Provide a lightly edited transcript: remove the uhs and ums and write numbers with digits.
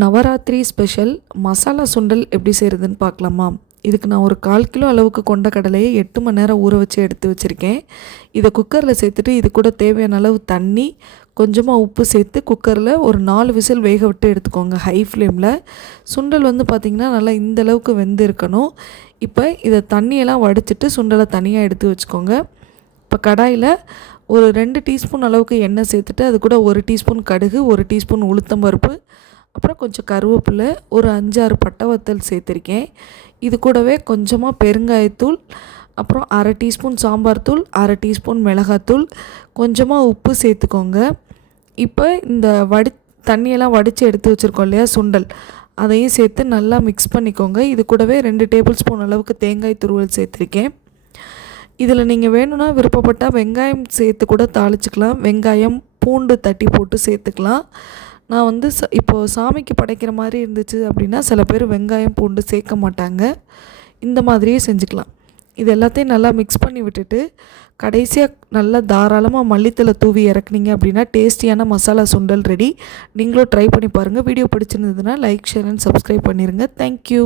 Navaratri special masala சுண்டல் எப்படி செய்கிறதுன்னு பார்க்கலாமா? இதுக்கு நான் ஒரு 1/4 கிலோ அளவுக்கு கொண்ட கடலையை 8 மணி நேரம் ஊற வச்சு எடுத்து வச்சுருக்கேன். இதை குக்கரில் சேர்த்துட்டு இது கூட தேவையான அளவு தண்ணி, கொஞ்சமாக உப்பு சேர்த்து குக்கரில் ஒரு 4 விசில் வேக விட்டு எடுத்துக்கோங்க ஹை ஃப்ளேமில். சுண்டல் வந்து பார்த்திங்கன்னா நல்லா இந்த அளவுக்கு வெந்து இருக்கணும். இப்போ இதை தண்ணியெல்லாம் வடிச்சிட்டு சுண்டலை தனியாக எடுத்து வச்சுக்கோங்க. இப்போ கடாயில் ஒரு 2 டீஸ்பூன் அளவுக்கு எண்ணெய் சேர்த்துட்டு அது கூட 1 டீஸ்பூன் கடுகு, 1 டீஸ்பூன் உளுத்தம்பருப்பு, அப்புறம் கொஞ்சம் கருவேப்பிலை, ஒரு 5-6 பட்டை வத்தல் சேர்த்துருக்கேன். இது கூடவே கொஞ்சமாக பெருங்காயத்தூள், அப்புறம் 1/2 டீஸ்பூன் சாம்பார் தூள், 1/2 டீஸ்பூன் மிளகாத்தூள், கொஞ்சமாக உப்பு சேர்த்துக்கோங்க. இப்போ இந்த தண்ணியெல்லாம் வடித்து எடுத்து வச்சுருக்கோம் இல்லையா சுண்டல், அதையும் சேர்த்து நல்லா மிக்ஸ் பண்ணிக்கோங்க. இது கூடவே 2 டேபிள் ஸ்பூன் அளவுக்கு தேங்காய் துருவல் சேர்த்துருக்கேன். இதில் நீங்கள் வேணும்னா விருப்பப்பட்டால் வெங்காயம் சேர்த்து கூட தாளிச்சிக்கலாம். வெங்காயம், பூண்டு தட்டி போட்டு சேர்த்துக்கலாம். நான் வந்து இப்போது சாமிக்கு படைக்கிற மாதிரி இருந்துச்சு அப்படின்னா சில பேர் வெங்காயம், பூண்டு சேர்க்க மாட்டாங்க. இந்த மாதிரியே செஞ்சுக்கலாம். இது எல்லாத்தையும் நல்லா மிக்ஸ் பண்ணி விட்டுட்டு கடைசியாக நல்லா தாராளமாக மல்லித்தலை தூவி இறக்குனீங்க அப்படின்னா டேஸ்டியான மசாலா சுண்டல் ரெடி. நீங்களும் ட்ரை பண்ணி பாருங்கள். வீடியோ பிடிச்சிருந்ததுன்னா லைக், ஷேர் அண்ட் சப்ஸ்கிரைப் பண்ணிடுங்க. தேங்க்யூ.